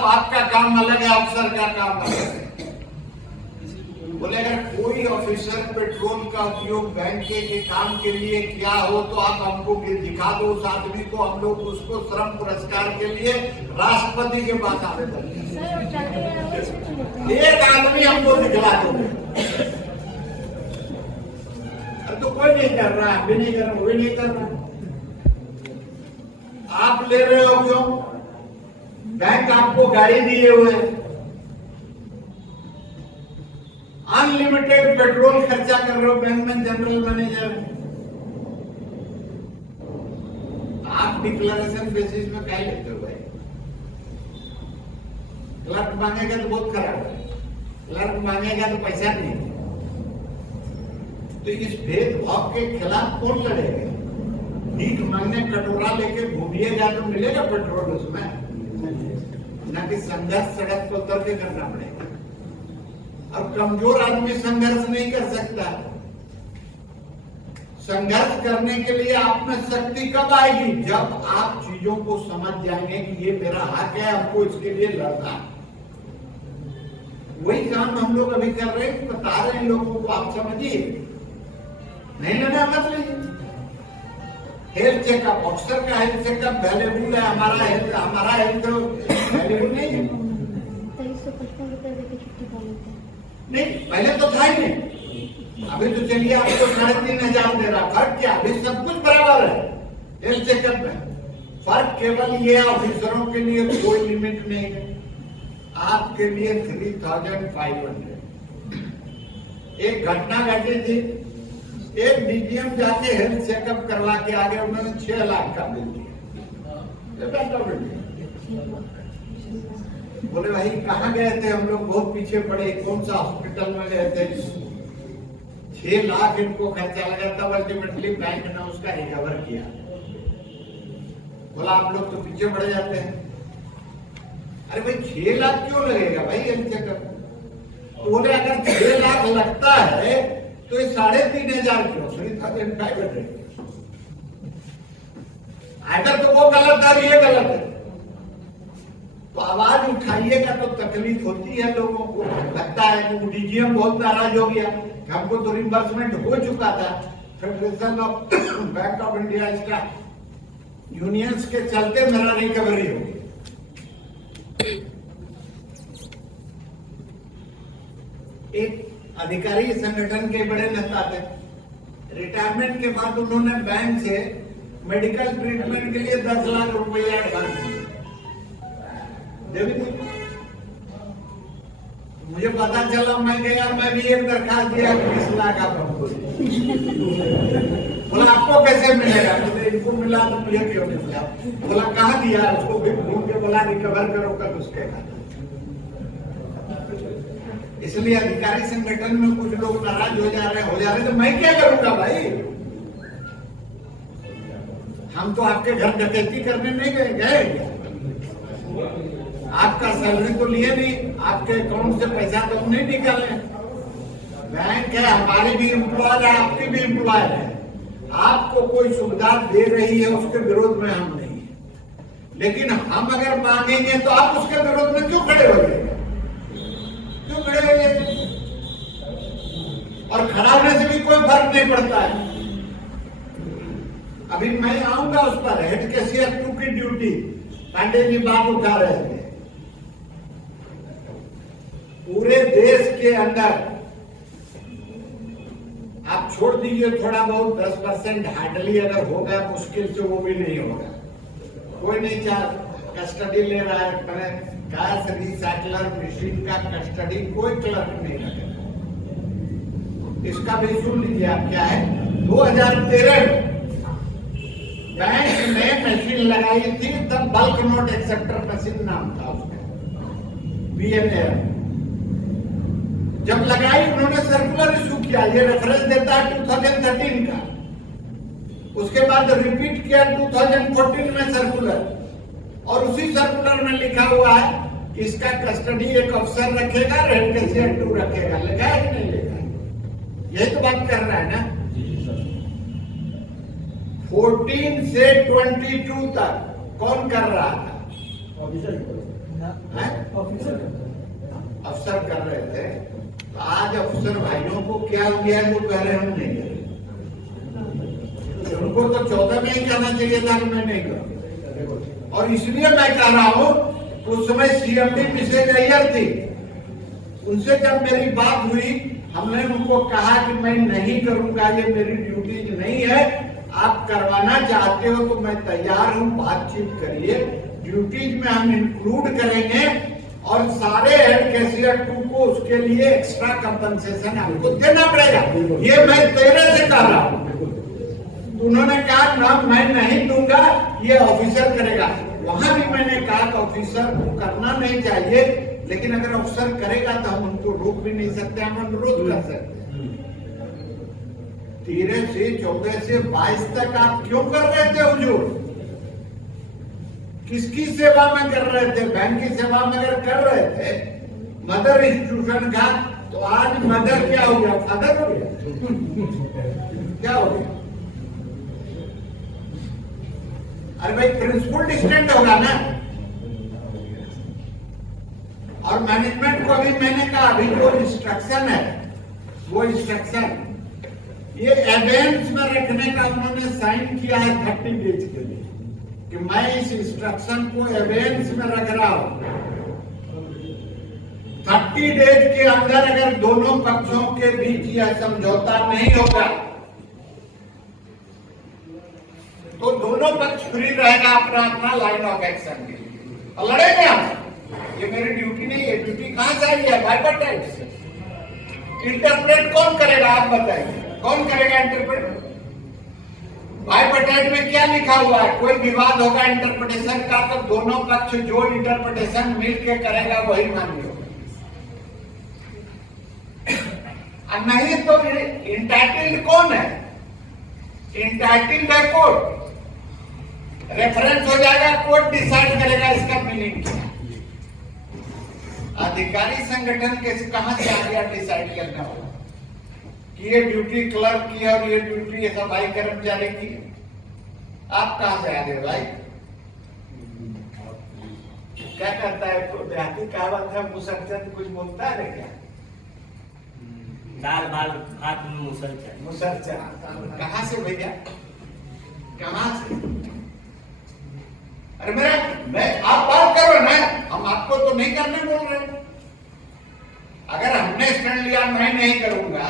साहब आपका काम अलग है, अफसर का काम अलग है। बोले अगर कोई ऑफिसर पेट्रोल का उपयोग बैंक के काम के लिए किया हो तो आप हमको दिखा दो उस आदमी को, हम लोग उसको श्रम पुरस्कार के लिए राष्ट्रपति के पास आवेदन एक आदमी हमको दिखला दो। तो कोई नहीं कर रहा, भी नहीं कर रहा, वो भी नहीं कर रहा। आप ले रहे हो क्यों? बैंक आपको गाड़ी दिए हुए, अनलिमिटेड पेट्रोल खर्चा कर रहे हो बैंक में, जनरल मैनेजर। आप डिक्लेरेशन बेसिस में क्या लेते हो भाई? क्लर्क मांगेगा तो बहुत खराब है, क्लर्क मांगेगा तो पैसा नहीं। तो इस भेदभाव के खिलाफ कौन लड़ेगा? भीख मांगने कटोरा लेके घूमिएगा तो मिलेगा पेट्रोल उसमें, न कि संघर्ष सड़क पर उतर के करना पड़ेगा। अब कमजोर आदमी संघर्ष नहीं कर सकता। संघर्ष करने के लिए आप में शक्ति कब आएगी? जब आप चीजों को समझ जाएंगे कि ये मेरा हक है, हमको इसके लिए लड़ना। वही काम हम लोग अभी कर रहे हैं, बता रहे हैं लोगों को, आप समझिए। नहीं लेना मत लीजिए। हेल्थ चेकअप, अक्सर का हेल्थ चेकअप वैल्यूबल है, हमारा हेल्थ वैल्यूबल नहीं है। 2355 रुपए देके छुट्टी पा लेते हैं। नहीं, पहले तो था ही नहीं। अभी तो चलिए आपको 3500 दे रहा। फर्क क्या? अभी सब कुछ बराबर है हेल्थ चेकअप में। फर्क केवल ये ऑफिसरों के लिए कोई लिमिट नहीं है, आपके लिए 3500। एक घटना घटी थी, एक डीजीएम जाके हेल्थ चेकअप करवा के आगे उन्होंने 6 लाख का बिल दिया। बोले भाई कहाँ गए थे? हम लोग बहुत पीछे पड़े, कौन सा हॉस्पिटल में गए थे? 6 लाख इनको खर्चा लगा, तब अल्टीमेटली बैंक ने उसका रिकवर किया। बोला आप लोग तो पीछे पड़ जाते हैं। अरे भाई 6 लाख क्यों लगेगा भाई हेल्थ चेकअप? तो बोले अगर 6 लाख लगता है तो ये 3500 क्यों? 3500। अगर तो वो गलत है, ये गलत है। तो आवाज उठाइएगा तो तकलीफ होती है लोगों को। लगता है कि डीजीएम बहुत नाराज हो गया, हमको तो रिम्बर्समेंट हो चुका था। Federation of bank of India इसका यूनियंस के चलते मेरा रिकवरी हो गई। एक अधिकारी संगठन के बड़े नेता थे, रिटायरमेंट के बाद उन्होंने बैंक से मेडिकल ट्रीटमेंट के लिए 10 लाख रुपया एडवांस दिया। मुझे पता चला, मैं गया, मैं भी एक दरखास्त दिया 20 लाख आप हमको। बोला आपको कैसे मिलेगा? मुझे इनको मिला तो मुझे क्यों नहीं मिला? बोला कहाँ दिया? उसको भी ढूंढ के बोला रिकवर करो कर उसके बाद। इसलिए अधिकारी संगठन में कुछ लोग नाराज हो जा रहे तो मैं क्या करूंगा भाई? हम तो आपके घर डकैती करने नहीं गए। आपका सैलरी तो लिए नहीं, आपके अकाउंट से पैसा तो हम नहीं निकाले। बैंक है, हमारी भी एम्प्लॉयर है, आपकी भी एम्प्लॉयर है। आपको कोई सुविधा दे रही है उसके विरोध में हम नहीं है, लेकिन हम अगर मांगेंगे तो आप उसके विरोध में क्यों खड़े हो जाएंगे? क्यों खड़े हो जाएंगे? और खड़ा होने से भी कोई फर्क नहीं पड़ता है। अभी मैं आऊंगा उस पर, हेड कैशियर 2 की ड्यूटी पांडे जी बात उठा रहे थे। पूरे देश के अंदर आप छोड़ दीजिए थोड़ा बहुत 10% हार्डली अगर होगा, मुश्किल से वो भी नहीं होगा। कोई नहीं चाह कस्टडी ले रहा है, कैश रिसाइकलर मशीन का कस्टडी कोई क्लर्क नहीं रखेगा। इसका भी सुन लीजिए आप क्या है। 2013 में बैंक ने मशीन लगाई थी, तब बल्क नोट एक्सेप्टर मशीन नाम था उसका, BNR। जब लगाई उन्होंने सर्कुलर इशू किया, ये रेफरेंस देता है 2013 का। उसके बाद रिपीट किया 2014 में सर्कुलर, और उसी सर्कुलर में लिखा हुआ है कि इसका कस्टडी एक अफसर रखेगा, हेड कैशियर 2 रखेगा। लिखा है कि नहीं लिखा? यही तो बात कर रहा है ना। 14 से 22 तक कौन कर रहा था? अफसर कर रहे थे, तो आज अफसर भाइयों को क्या हो गया जो पहले हम नहीं करे? उनको तो 14 में ही कहना चाहिए था कि मैं नहीं करूँ। और इसलिए मैं कह रहा हूँ, उस समय सीएमडी मिसेज अय्यर थी, उनसे जब मेरी बात हुई, हमने उनको कहा कि मैं नहीं करूंगा, ये मेरी ड्यूटी नहीं है, आप करवाना चाहते हो तो मैं तैयार हूं, बातचीत करिए, ड्यूटीज में हम इंक्लूड करेंगे और सारे हेड कैशियर 2 को उसके लिए एक्स्ट्रा कंपनसेशन हमको देना पड़ेगा। ये मैं तेरे से कह रहा हूं। उन्होंने कहा ना मैं नहीं दूंगा, ये ऑफिसर करेगा। वहां भी मैंने कहा कि ऑफिसर को करना नहीं चाहिए, लेकिन अगर ऑफिसर करेगा तो हम उनको रोक भी नहीं सकते, हम अनुरोध कर सकते। 13 से 14 से 22 तक आप क्यों कर रहे थे हुजूर? किसकी सेवा में कर रहे थे? बैंक की सेवा में अगर कर रहे थे मदर इंस्टीट्यूशन का, तो आज मदर क्या हो गया? फादर हो गया? क्या हो गया? अरे भाई प्रिंसिपल डिस्टेंट होगा ना। और मैनेजमेंट को अभी मैंने कहा, अभी जो इंस्ट्रक्शन है वो इंस्ट्रक्शन ये एवेंस में रखने का उन्होंने साइन किया है 30 डेज के लिए, कि मैं इस इंस्ट्रक्शन को एवेंस में रख रहा हूं। 30 डेज के अंदर अगर दोनों पक्षों के बीच यह समझौता नहीं होगा तो दोनों पक्ष फ्री रहेगा अपना अपना लाइन ऑफ एक्शन के लिए और लड़ेंगे हम। ये मेरी ड्यूटी नहीं है। ड्यूटी कहां से आई है? बाइपर्टाइट से। इंटरप्रेट कौन करेगा? आप बताइए, कौन करेगा इंटरप्रेट? बाइपर्टाइट में क्या लिखा हुआ है? कोई विवाद होगा इंटरप्रिटेशन का तो दोनों पक्ष जो इंटरप्रिटेशन मिलकर करेगा वही मान्य होगा, नहीं तो इंटाइटल्ड कौन है? इंटाइटल्ड है कोर्ट। रेफरेंस हो जाएगा, कोर्ट डिसाइड करेगा इसका मीनिंग क्या। अधिकारी संगठन के कहां से आ गया डिसाइड करना होगा कि ये ड्यूटी क्लर्क की है और ये ड्यूटी सफाई कर्मचारी की है? आप कहां से आ गए भाई? क्या करता है तो देहाती कहावत है, मुसलचंद कुछ बोलता है क्या? दाल बाल हाथ में मुसलचंद। मुसलचंद कहां से भैया? कहां से? अरे मैं आप बात करो ना, हम आपको तो नहीं करने बोल रहे। अगर हमने स्टैंड लिया मैं नहीं करूंगा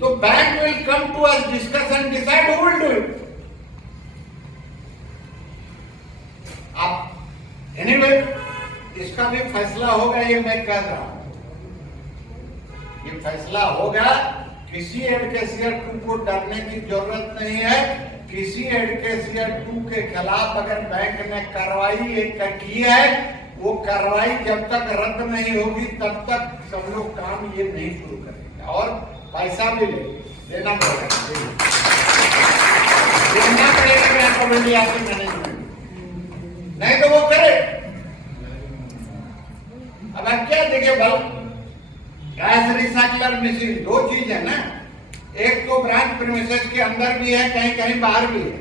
तो bank will come to us, discuss and decide who will do it. आप एनीवे इसका भी फैसला होगा, ये मैं कह रहा हूं। ये फैसला होगा, किसी हेड कैशियर 2 को डरने की जरूरत नहीं है। किसी हेड कैशियर 2 के खिलाफ अगर बैंक ने कार्रवाई की है, वो कार्रवाई जब तक रद्द नहीं होगी तब तक सब लोग काम ये नहीं शुरू करेंगे और पैसा भी देना पड़ेगा बैंक ऑफ इंडिया की मैनेजमेंट, नहीं तो वो करे। अब आप क्या देखिए भाई, कैश रिसाइकलर मशीन 2 चीज है ना, एक तो ब्रांच प्रीमिसेस के अंदर भी है, कहीं कहीं बाहर भी है।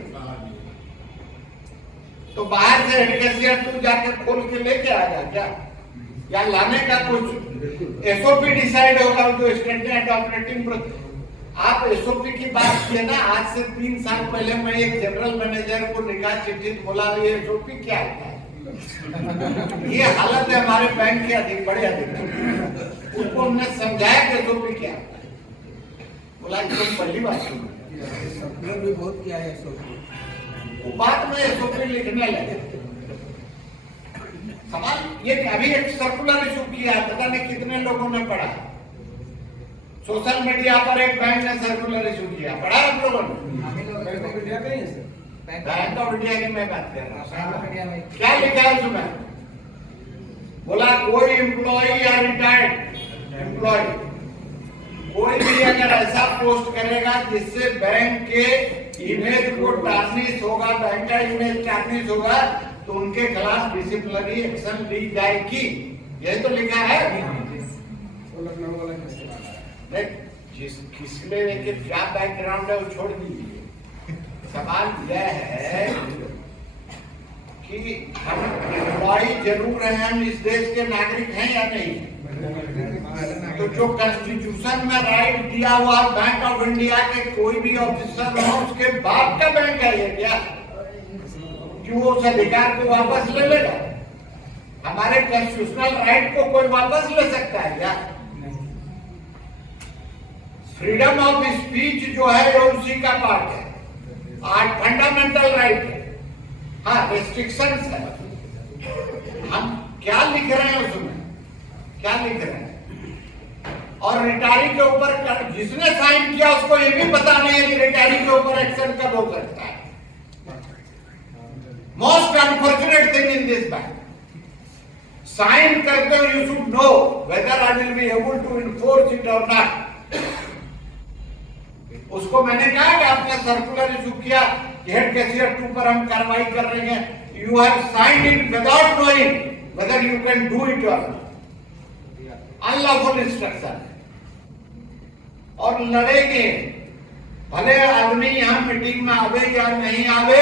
तो बाहर से हेड कैशियर 2 जाके खोल के लेके आएगा क्या? या लाने का कुछ एसओपी डिसाइड होगा, जो स्टैंडर्ड ऑपरेटिंग प्रोसीजर। आप एसओपी की बात किए ना, आज से 3 साल पहले मैं एक जनरल मैनेजर को निकाह चिट्ठी बोला, ये एसओपी क्या है? ये हालत है हमारे बैंक के अधिक बड़े अधिकारी। उसको हमने समझाया कि एसओपी क्या है, बोला तुम पहली बात सुनो भी बहुत किया है एसओपी, वो बात में एसओपी लिखने लगे। सवाल ये अभी एक सर्कुलर इशू किया, पता नहीं कितने लोगों ने पढ़ा। सोशल मीडिया पर एक बैंक ने सर्कुलर इशू किया, पढ़ा आप लोगों ने? बैंक ऑफ इंडिया का ही है सर। बैंक ऑफ इंडिया की मैं बात कर रहा हूँ। क्या लिखा है उसमें? बोला कोई एम्प्लॉय या रिटायर्ड एम्प्लॉय कोई भी अगर ऐसा पोस्ट करेगा जिससे बैंक के इमेज को टार्निश होगा, बैंक का इमेज टार्निश होगा, तो उनके खिलाफ डिसिप्लिनरी एक्शन ली जाएगी। यही तो लिखा है। किसने लेके क्या बैकग्राउंड है वो छोड़ दीजिए। सवाल यह है कि हम एम्प्लॉय जरूर हैं, हम इस देश के नागरिक हैं या नहीं? तो जो कॉन्स्टिट्यूशन में राइट दिया हुआ बैंक ऑफ इंडिया के कोई भी ऑफिसर हो, उसके बाप का बैंक है ये क्या कि वो उस अधिकार को वापस ले लेगा? हमारे कॉन्स्टिट्यूशनल राइट को कोई वापस ले सकता है क्या? फ्रीडम ऑफ स्पीच जो है वो उसी का पार्ट है, आज फंडामेंटल राइट है। हाँ, रेस्ट्रिक्शंस है। हम क्या लिख रहे हैं उसमें, क्या लिख रहे हैं? और रिटायरी के ऊपर जिसने साइन किया उसको ये भी पता नहीं है कि रिटायरी के ऊपर एक्शन कब हो सकता है। Most unfortunate thing in this bank, sign करते हुए you should know whether I will be able to enforce it और नॉट। उसको मैंने कहा कि आपने सर्कुलर इशू किया, हेड कैशियर 2 पर हम कार्रवाई कर रहे हैं, you have signed it without knowing whether you can do it और नॉट, अनलॉफुल इंस्ट्रक्शन। और लड़ेंगे, भले आदमी यहां मीटिंग में आवे या नहीं आवे,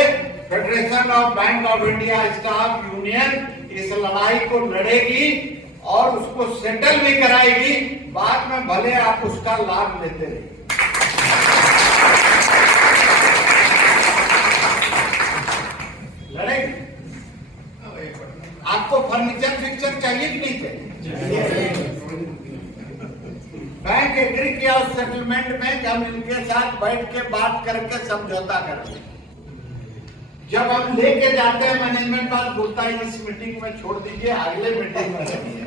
federation of bank of India staff union इस लड़ाई को लड़ेगी और उसको सेटल भी कराएगी, बाद में भले आप उसका लाभ लेते रहिए। लड़ेगी। आपको फर्नीचर फिक्चर चाहिए कि नहीं चाहिए? बैंक एग्री किया उस सेटलमेंट में कि हम इनके साथ बैठ के बात करके समझौता करेंगे। जब हम लेके जाते हैं मैनेजमेंट बात बोलता है इस मीटिंग में छोड़ दीजिए, अगले मीटिंग में रखिए।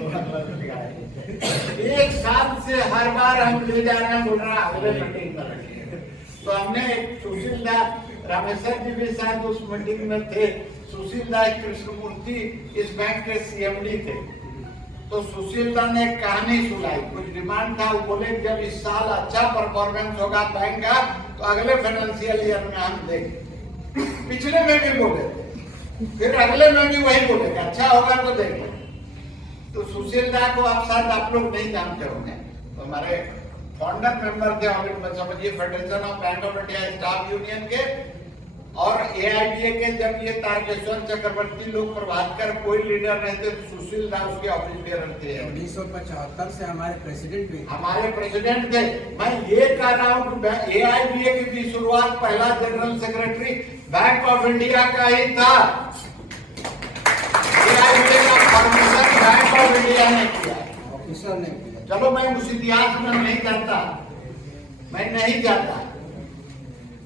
एक साल से हर बार हम ले जा रहे हैं, बोल रहा है अगले मीटिंग में रखिए। तो हमने सुशील दास रामेश्वर जी भी शायद उस मीटिंग में थे। सुशील दास कृष्णमूर्ति इस बैंक के सीएमडी थे। तो सुशील दास ने एक कहानी सुनाई, कुछ डिमांड था, वो बोले जब इस साल अच्छा परफॉर्मेंस होगा बैंक का तो अगले फाइनेंशियल ईयर में हम देंगे। पिछले में भी बोले थे, फिर अगले में भी वही बोले अच्छा होगा तो देंगे। तो सुशील दास को आप शायद आप लोग नहीं जानते होंगे, तो हमारे फाउंडर मेंबर थे ऑडिट में, समझिए federation of bank of India staff union के और एआईबीए के। जब ये तारकेश्वर चक्रवर्ती लोग प्रभातकर कोई लीडर नहीं थे, तो सुशील दास उसके ऑफिस बेयर थे। 1975 से हमारे प्रेसिडेंट भी, हमारे प्रेसिडेंट थे। मैं ये कह रहा हूँ कि एआईबीए की भी शुरुआत पहला general secretary bank of India का ही था। एआईबीए का फॉर्मेशन बैंक ऑफ इंडिया ने किया, ऑफिसर ने किया। चलो मैं उस इतिहास में नहीं जाता, मैं नहीं जाता,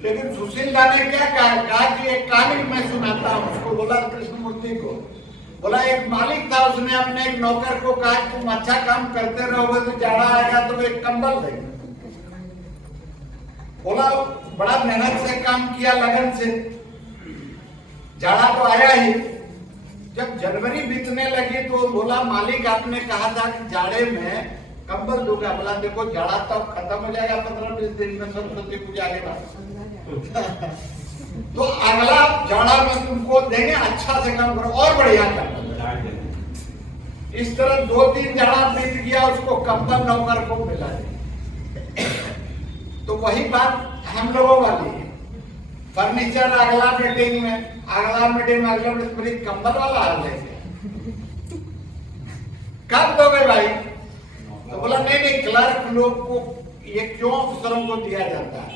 लेकिन सुशील दास ने क्या कहा कि एक कहानी मैं सुनाता हूँ। उसको बोला कृष्णमूर्ति को, बोला एक मालिक था, उसने अपने एक नौकर को कहा तुम अच्छा काम करते रहोगे तो जाड़ा आएगा तो एक कंबल देगा। बोला बड़ा मेहनत से काम किया, लगन से, जाड़ा तो आया ही। जब जनवरी बीतने लगी तो बोला मालिक आपने कहा था कि जाड़े में कंबल दूंगा। बोला देखो जाड़ा तो खत्म हो जाएगा 15-20 दिन में, सरस्वती पूजा के बाद तो अगला जाड़ा में तुमको देंगे, अच्छा से काम करो और बढ़िया कर। इस तरह 2-3 जाड़ा बीत गया, उसको कंबल नौकर को मिला। तो वही बात हम लोगों वाली है। फर्नीचर अगला मीटिंग में, अगला मीटिंग में, अगला मीटिंग कंबल वाला आ जाएगा। कब दोगे भाई? तो बोला नहीं क्लर्क लोग को ये क्यों अफसरों को दिया जाता है,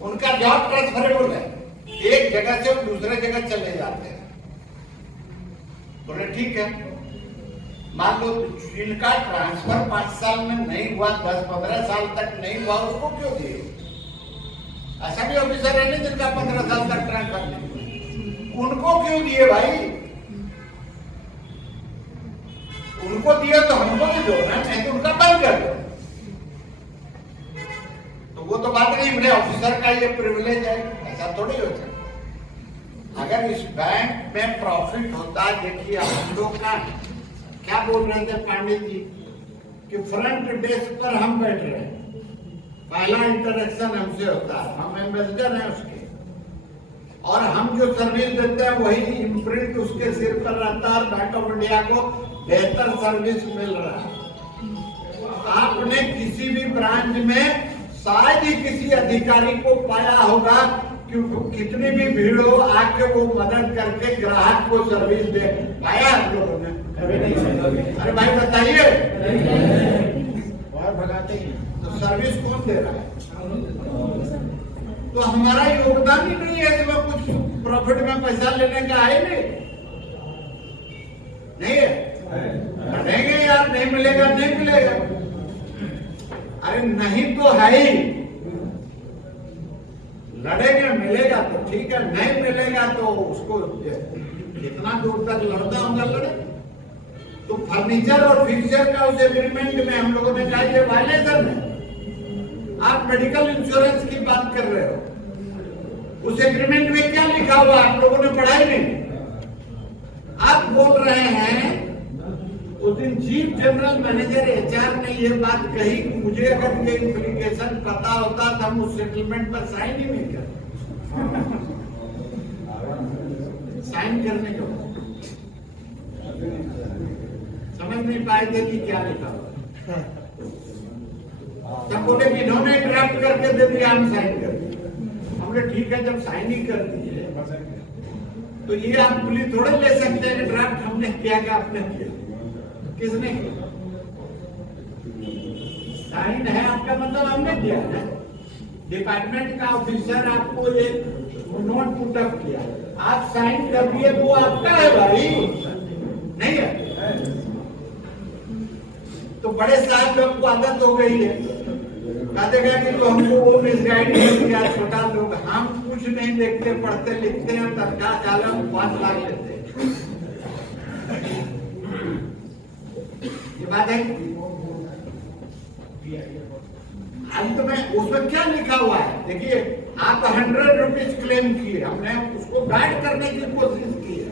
उनका जॉब ट्रांसफरेबल है, एक जगह से दूसरे जगह चले जाते हैं। बोले ठीक है, मान लो जिनका ट्रांसफर 5 साल में नहीं हुआ, 10-15 साल तक नहीं हुआ, उसको क्यों दिए? ऐसा भी ऑफिसर है नहीं जिनका 15 साल तक ट्रांसफर नहीं हुआ, उनको क्यों दिए भाई? उनको दिया तो हमको भी दो ना, नहीं तो उनका बंद कर दो। तो वो तो बात नहीं, मेरे ऑफिसर का ये प्रिविलेज है, ऐसा थोड़ी हो सकता। अगर इस बैंक में प्रॉफिट होता, देखिए हम लोग का क्या बोल रहे थे पांडे जी कि फ्रंट डेस्क पर हम बैठ रहे हैं, पहला इंटरेक्शन हमसे होता है, हम एम्बेसडर हैं उसके, और हम जो सर्विस देते हैं वही इम्प्रिंट उसके सिर पर रहता है। बैंक ऑफ इंडिया को बेहतर सर्विस मिल रहा है। आपने किसी भी ब्रांच में शायद ही किसी अधिकारी को पाया होगा क्योंकि कितनी भी भीड़ हो आके वो मदद करके ग्राहक को सर्विस दे पाया आप लोगों ने? अरे भाई बताइए, और भगाते ही तो सर्विस कौन दे रहा है? तो हमारा योगदान ही नहीं है, इसमें कुछ प्रॉफिट में पैसा लेने का है नहीं है? लड़ेंगे यार, नहीं मिलेगा नहीं मिलेगा। अरे नहीं तो है ही, लड़ेंगे मिलेगा तो ठीक है, नहीं मिलेगा तो उसको जितना दूर तक लड़ता होगा लड़े। तो फर्नीचर और फिक्सचर का उस एग्रीमेंट में हम लोगों ने कहा ये वायलेशन है। आप मेडिकल इंश्योरेंस की बात कर रहे हो, उस एग्रीमेंट में क्या लिखा हुआ आप लोगों ने पढ़ा ही नहीं। आप बोल रहे हैं उस दिन चीफ जनरल मैनेजर एचआर ने ये बात कही कि मुझे अगर ये इम्प्लीकेशन पता होता तो हम उस सेटलमेंट पर साइन ही नहीं करते। साइन करने के बाद समझ नहीं पाए थे कि क्या लिखा हुआ। तब बोले कि इन्होंने ड्राफ्ट करके दे दिया, हम साइन कर दिए। हमने ठीक है, जब साइन ही कर दिए तो ये आप पुलिस थोड़े ले सकते हैं कि ड्राफ्ट हमने किया कि आपने किया। किसने किया? साइन है आपका मतलब हमने किया है। डिपार्टमेंट का ऑफिसर आपको एक नोट पुटअप किया, आप साइन कर दिए, वो आपका है भाई, नहीं है? तो बड़े साहब लोग को आदत हो गई है, कहते कि तो हमको वो मिसगाइड किया। छोटा लोग हम कुछ नहीं देखते, पढ़ते लिखते हैं, तनख्वाह चाला 5 लाख लेते हैं। ये बात है। अब तो मैं उसमें क्या लिखा हुआ है देखिए, आप 100 रुपीज क्लेम किए, हमने उसको गाइड करने की कोशिश की है।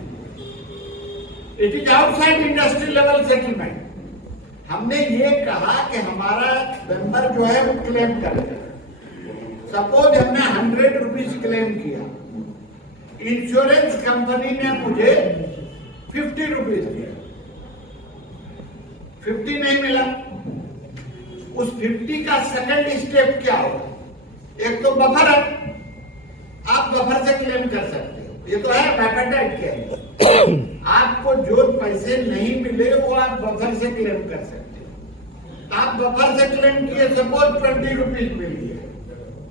It is outside industry level settlement. हमने ये कहा कि हमारा मेंबर जो है वो क्लेम करे। सपोज हमने 100 रुपीज क्लेम किया, इंश्योरेंस कंपनी ने मुझे 50 रुपीज दिया, 50 नहीं मिला। उस 50 का सेकंड स्टेप क्या होगा? एक तो बफर है, आप बफर से क्लेम कर सकते हो, ये तो है बैकडाइट के। आपको जो पैसे नहीं मिले वो आप बफर से क्लेम कर सकते हो। आप बफर से क्लेम किए, सपोज 20 रुपीज मिल गए,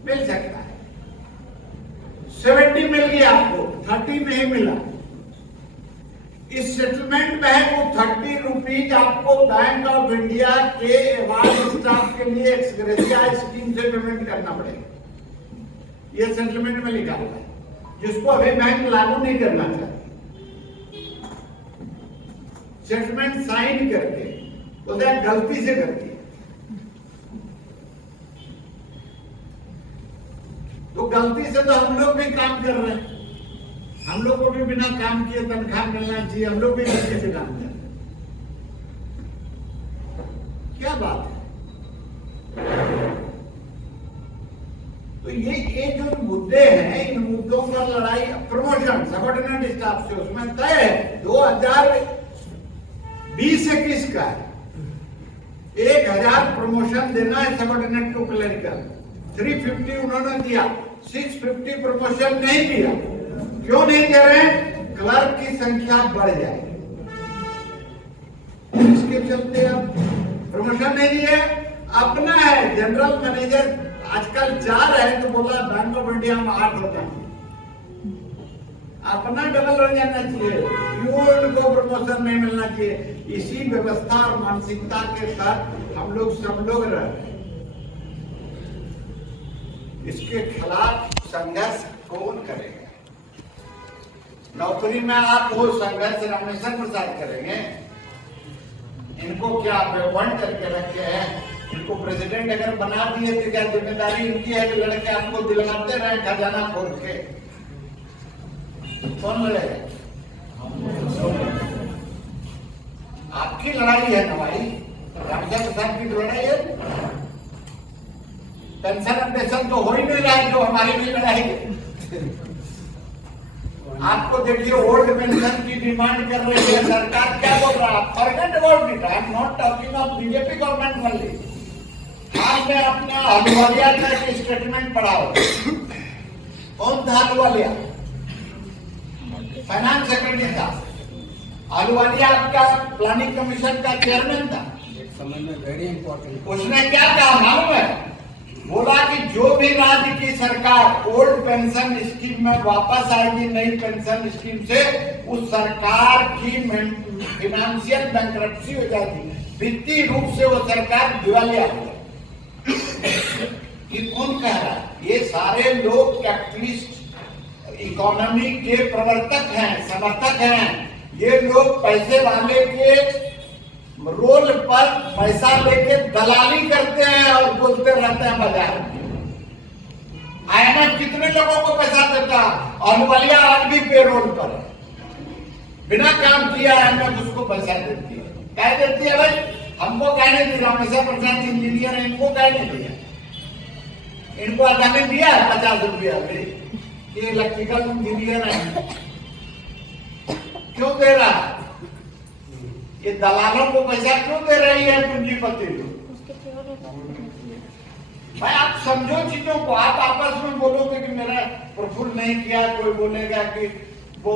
मिल सकता है। 70 मिल गया आपको, 30 नहीं मिला। इस सेटलमेंट में है वो 30 रुपीज आपको बैंक ऑफ इंडिया के अवार्ड स्टाफ के लिए एक्सग्रेशिया स्कीम से पेमेंट करना पड़ेगा। ये सेटलमेंट में लिखा हुआ है, जिसको अभी बैंक लागू नहीं करना चाहता। सेटलमेंट साइन करके तो गलती से कर दिया, तो गलती से तो हम लोग भी काम कर रहे हैं। हम लोग को भी बिना काम किए तनख्वाह मिलना चाहिए, हम लोग भी गलती से काम कर रहे हैं। क्या बात है? तो ये जो मुद्दे हैं, इन मुद्दों पर लड़ाई, प्रमोशन सबऑर्डिनेट स्टाफ से उसमें तय है 2020-21 का 1000 प्रमोशन देना है सबऑर्डिनेट टू क्लरिकल। 350 उन्होंने दिया, 650 प्रमोशन नहीं दिया। क्यों नहीं दे रहे हैं? क्लर्क की संख्या बढ़ जाए, इसके चलते अब प्रमोशन नहीं दिए। अपना है जनरल मैनेजर आजकल 4 है, तो बोला बैंक ऑफ इंडिया में 8 होता है। अपना डबल हो जाना चाहिए, क्यों को प्रमोशन नहीं मिलना चाहिए। इसी व्यवस्था और मानसिकता के साथ हम लोग सब लोग रह रहे हैं। इसके खिलाफ संघर्ष कौन करेगा? नौकरी में आप वो संघर्ष रामेश्वर प्रसाद करेंगे? इनको क्या अपॉइंट करके रखे हैं? इनको प्रेसिडेंट अगर बना दिए तो क्या जिम्मेदारी इनकी है कि लड़के आपको दिलवाते रहे खजाना खोल के? कौन लड़ेगा? आपकी लड़ाई है ना भाई, रामेश्वर प्रसाद की लड़ाई है। पेंशन अपडेशन तो हो ही नहीं रहा है जो हमारी भी लड़ाई है। आपको देखिए ओल्ड पेंशन की डिमांड कर रही है सरकार, क्या बोल रहा है? Forget about it, I am not talking of BJP government only. आज मैं अपना हलवालिया का स्टेटमेंट पढ़ाओ, कौन था अहलूवालिया? फाइनेंस सेक्रेटरी था। अहलूवालिया आपका प्लानिंग कमीशन का चेयरमैन था। एक समय में वेरी इंपॉर्टेंट। उसने क्या कहा मालूम है? बोला कि जो भी राज्य की सरकार ओल्ड पेंशन स्कीम में वापस आएगी नई पेंशन स्कीम से, उस सरकार की फिनेंशियल बैंकरप्सी हो जाएगी, वित्तीय रूप से वो सरकार दिवालिया हो जाएगी। ये कौन कह रहा है? ये सारे लोग कैपिटलिस्ट इकोनॉमी के प्रवर्तक हैं, समर्थक हैं। ये लोग पैसे वाले के रोल पर पैसा लेके दलाली करते हैं और बोलते रहते हैं बाजार में। IMF कितने लोगों को पैसा देता? अहलूवालिया आज भी पेरोल पर है, बिना काम किया IMF उसको पैसा देती है। क्या देती है भाई? हमको कहने दी, रामेश्वर प्रसाद इंजीनियर है, इनको कहने दिया, इनको अदाने दिया है 50 रुपया भी, ये इलेक्ट्रिकल इंजीनियर है। क्यों दे रहा है? ये दलालों को पैसा क्यों दे रही है पूंजीपति लोग? उसके फेवर में भाई आप समझो चीजों को। आप आपस में बोलोगे कि मेरा प्रफुल्ल नहीं किया, कोई बोलेगा कि वो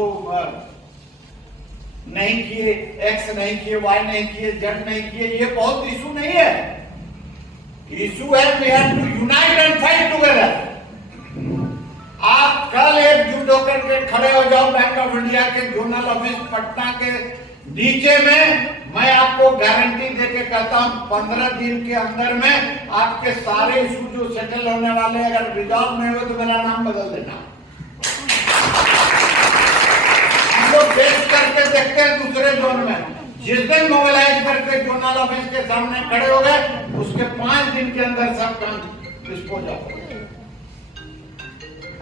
नहीं किए, एक्स नहीं किए, वाई नहीं किए, जेड नहीं किए। ये बहुत इशू नहीं है। इशू है we have to unite and fight together. आप कल एकजुट होकर के खड़े हो जाओ बैंक ऑफ इंडिया के जोनल ऑफिस पटना के नीचे में। मैं आपको गारंटी देके कहता हूं 15 दिन के अंदर में आपके सारे इशू जो सेटल होने वाले, अगर रिजॉल्व नहीं हुए तो मेरा नाम बदल देना। हम लोग बेच करके देखते हैं दूसरे जोन में। जिस दिन मोबिलाइज करके जोनल ऑफिस के सामने खड़े हो गए, उसके 5 दिन के अंदर सब काम डिस्पोज हो गया।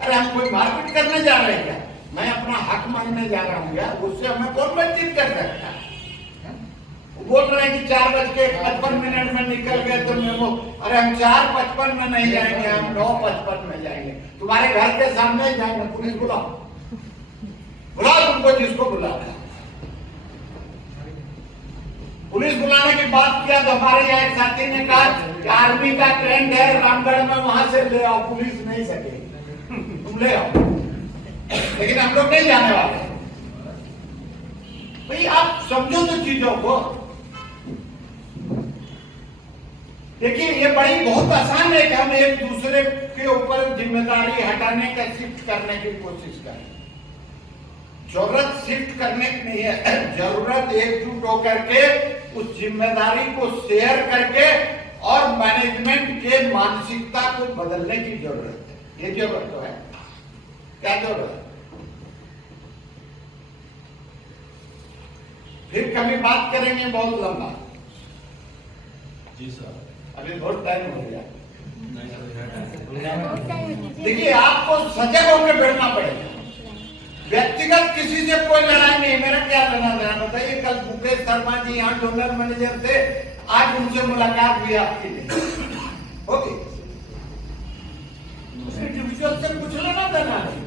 अरे हम कोई मारपीट करने जा रहे हैं क्या? मैं अपना हक मांगने जा रहा हूँ यार, उससे हमें कौन वंचित कर सकता है? बोल रहे हैं कि 4:55 में निकल गए तो मैं वो, अरे हम 4:55 में नहीं जाएंगे, हम 9:55 में जाएंगे। तुम्हारे घर के सामने ही जाएंगे। पुलिस बुलाओ, बुलाओ तुमको जिसको बुलाना है। पुलिस बुलाने की बात किया तो हमारे यहाँ एक साथी ने कहा कि आर्मी का ट्रेंड है रामगढ़ में, वहां से ले आओ। पुलिस नहीं सकेगी, तुम ले आओ। लेकिन हम लोग नहीं जाने वाले। भाई आप समझो तो चीजों को। देखिए ये बड़ी बहुत आसान है कि हम एक दूसरे के ऊपर जिम्मेदारी हटाने का, शिफ्ट करने की कोशिश करें। जरूरत शिफ्ट करने की नहीं है, जरूरत एकजुट होकर के उस जिम्मेदारी को शेयर करके और मैनेजमेंट के मानसिकता को बदलने की जरूरत है। ये जरूरत तो है। क्या जरूरत है? फिर कभी बात करेंगे बहुत लंबा। जी सर। अभी बहुत टाइम हो गया। बहुत टाइम दीजिए। देखिए आपको सजग होकर बैठना पड़ेगा। व्यक्तिगत किसी से कोई लड़ाई नहीं। मेरा क्या लेना देना बताइए? कल मुकेश शर्मा जी यहाँ डोनर मैनेजर थे, आज उनसे मुलाकात हुई आपकी होगी। इंडिविजुअल से कुछ लेना देना नहीं।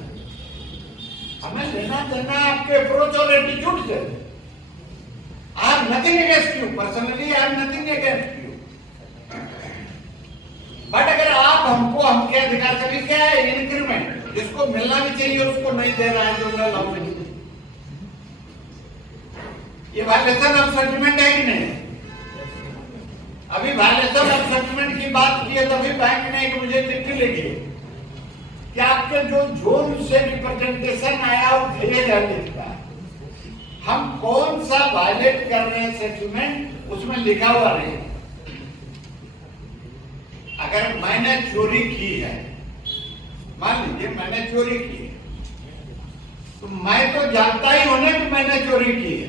हमें लेना देना आपके अप्रोच और एटीट्यूड से। I am nothing against you personally, I am nothing against you. But अगर आप हमको, हमके अधिकार से भी क्या है, इंक्रीमेंट जिसको मिलना भी चाहिए उसको नहीं दे रहा है जनरल ऑफिस, ये वायलेशन ऑफ सेटलमेंट है कि नहीं? अभी वायलेशन ऑफ सेटलमेंट की बात की है तभी बैंक ने एक मुझे चिट्ठी लिखी कि आपके जो जोन से रिप्रेजेंटेशन आया वो भेज लिखता है। हम कौन सा वायलेट कर रहे हैं सेटलमेंट, उसमें लिखा हुआ नहीं। अगर मैंने चोरी की है, मान लीजिए मैंने चोरी की है, तो मैं तो जानता ही हूं ना कि मैंने चोरी की है,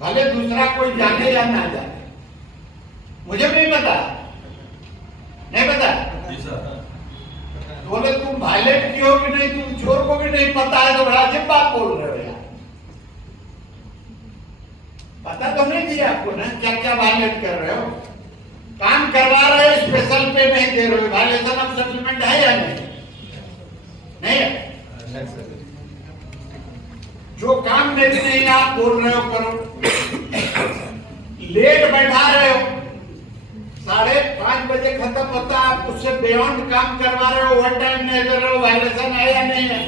भले दूसरा कोई जाने या ना जाने। मुझे नहीं पता, नहीं पता। जी सर। बोले तुम वायलेट की हो कि नहीं, तुम चोर को भी नहीं पता है तो बड़ा अजीब बात बोल रहे हो यार। पता तो नहीं दिया आपको ना क्या क्या वायलेट कर रहे हो। काम करवा रहे हो, स्पेशल पे नहीं दे रहे हो, वायलेशन ऑफ सेटलमेंट है या नहीं? नहीं है। जो काम मेरी नहीं आप बोल रहे हो करो। लेट बैठा रहे हो, 5:30 बजे खत्म होता है, आपको उससे बियॉन्ड काम करवा रहे हो, ओवर टाइम नहीं दे रहे हो, वायलेशन है या नहीं है?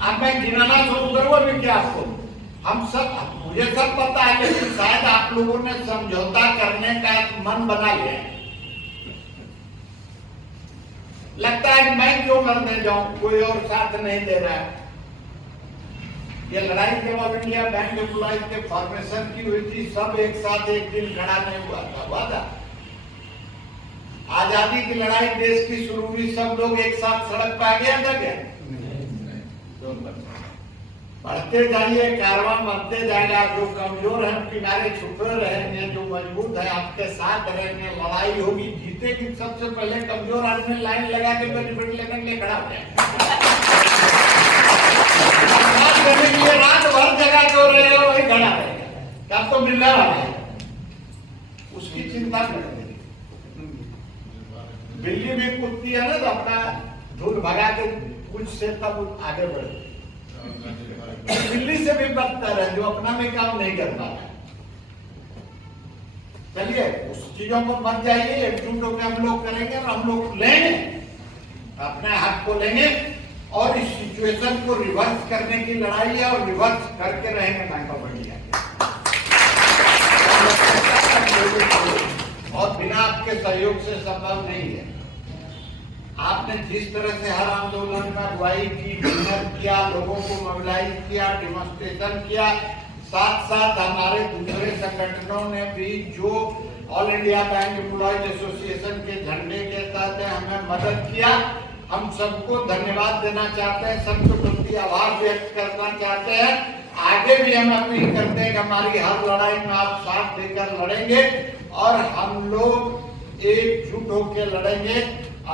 अब मैं गिनाना शुरू करूँ अभी क्या आपको? हम सब, मुझे सब पता है, लेकिन शायद आप लोगों ने समझौता करने का एक मन बना लिया है। लगता है कि मैं क्यों मरने जाऊं, कोई और साथ नहीं दे रहा है। ये लड़ाई जब ऑल इंडिया बैंक एम्प्लॉइज के फॉर्मेशन की हुई थी, सब एक साथ एक दिन खड़ा नहीं हुआ था, हुआ था। आजादी की लड़ाई देश की शुरू हुई, सब लोग एक साथ सड़क पर आ गया था क्या? बढ़ते जाइए, कारवां बढ़ते जाएगा। जो कमजोर है किनारे छुपे रहेंगे, जो मजबूत है आपके साथ रहेंगे। लड़ाई होगी, जीतेगी। सबसे पहले कमजोर आदमी लाइन लगा के बेनिफिट लेकर के खड़ा हो जाए। रात भर जगह जो रहे वही खड़ा रहेगा, तब तो मिलना है, उसकी चिंता करेंगे। बिल्ली भी कुत्ती है ना, तो अपना धूल भगा के कुछ से तब आगे बढ़े। बिल्ली से भी बदतर है जो अपना भी काम नहीं कर पाता। चलिए उस चीजों को मत जाइए, एकजुट होकर हम लोग करेंगे और हम लोग लेंगे, अपने हाथ को लेंगे और इस सिचुएशन को रिवर्स करने की लड़ाई है और रिवर्स करके रहेंगे बैंक ऑफ इंडिया। और बिना आपके सहयोग से संभव नहीं है। आपने जिस तरह से हर आंदोलन में अगुवाई की, मेहनत किया, लोगों को मोबिलाइज किया, डेमोन्स्ट्रेशन किया, साथ साथ हमारे दूसरे संगठनों ने भी जो all India bank employees association के झंडे के तहत हमें मदद किया, हम सबको धन्यवाद देना चाहते हैं, सबके प्रति आभार व्यक्त करना चाहते हैं। आगे भी हम अपील करते हैं कि हमारी हर लड़ाई में आप साथ देकर लड़ेंगे और हम लोग एकजुट होकर लड़ेंगे।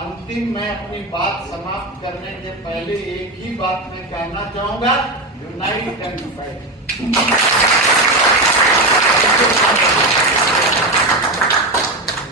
अंतिम मैं अपनी बात समाप्त करने के पहले एक ही बात मैं कहना चाहूंगा, यूनाइट एंड फाइट।